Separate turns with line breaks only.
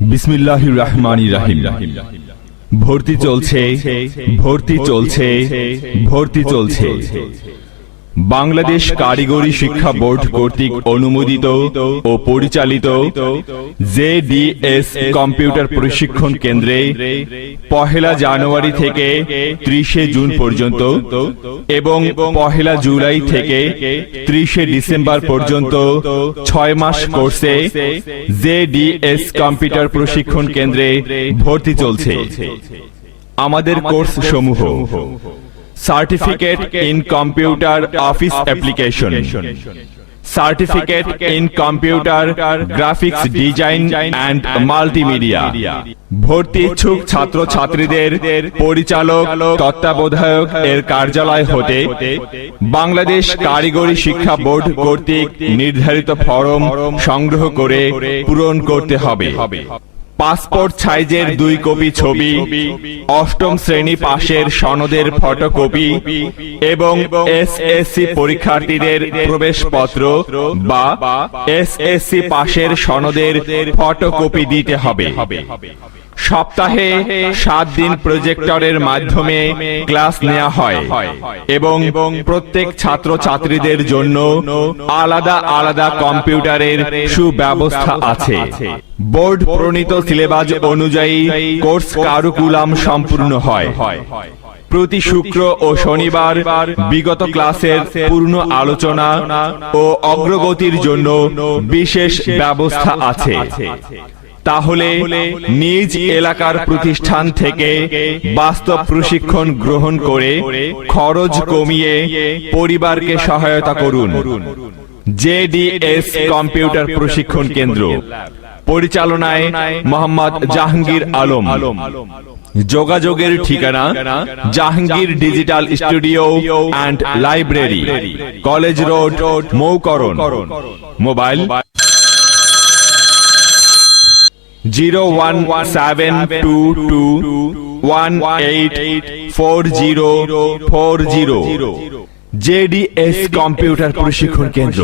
বিসমিল্লাহ রহমান রাহিম। ভর্তি চলছে ভর্তি চলছে ভর্তি চলছে। বাংলাদেশ কারিগরি শিক্ষা বোর্ড কর্তৃক অনুমোদিত ও পরিচালিত জেডিএস কম্পিউটার প্রশিক্ষণ কেন্দ্রে পহেলা জানুয়ারি থেকে ত্রিশে জুন পর্যন্ত এবং পহেলা জুলাই থেকে ত্রিশে ডিসেম্বর পর্যন্ত ছয় মাস কোর্সে জেডিএস কম্পিউটার প্রশিক্ষণ কেন্দ্রে ভর্তি চলছে। আমাদের কোর্স সমূহ। Certificate in computer office application certificate in computer graphics design and multimedia ভর্তি ইচ্ছুক ছাত্র ছাত্রীদের পরিচালক তত্ত্বাবধায়ক এর কার্যালয় হতে বাংলাদেশ কারিগরি শিক্ষা বোর্ড কর্তৃক নির্ধারিত ফরম সংগ্রহ করে পূরণ করতে হবে। পাসপোর্ট সাইজের দুই কপি ছবি, অষ্টম শ্রেণি পাশের সনদের ফটোকপি এবং এসএসসি পরীক্ষার্থীদের প্রবেশপত্র বা এসএসসি পাশের সনদের ফটোকপি দিতে হবে। সপ্তাহে সাত দিন প্রজেক্টরের মাধ্যমে ক্লাস নেওয়া হয় এবং প্রত্যেক ছাত্র ছাত্রীদের জন্য আলাদা আলাদা কম্পিউটারের সুব্যবস্থা আছে। বোর্ড প্রণীত সিলেবাস অনুযায়ী কোর্স কারুকুলাম সম্পূর্ণ হয়। প্রতি শুক্র ও শনিবার বিগত ক্লাসের পূর্ণ আলোচনা ও অগ্রগতির জন্য বিশেষ ব্যবস্থা আছে। তাহলে নিজ এলাকার প্রতিষ্ঠান থেকে বাস্তব প্রশিক্ষণ গ্রহণ করে খরচ কমিয়ে পরিবারকে সহায়তা করুন। জেডিএস কম্পিউটার প্রশিক্ষণ কেন্দ্র। পরিচালনায় মোহাম্মদ জাহাঙ্গীর আলম। যোগাযোগের ঠিকানা Jahangir digital studio and library. College road Moukaran. Mobile zero one seven two two one eight four zero four zero JDS computer প্রশিক্ষণ কেন্দ্র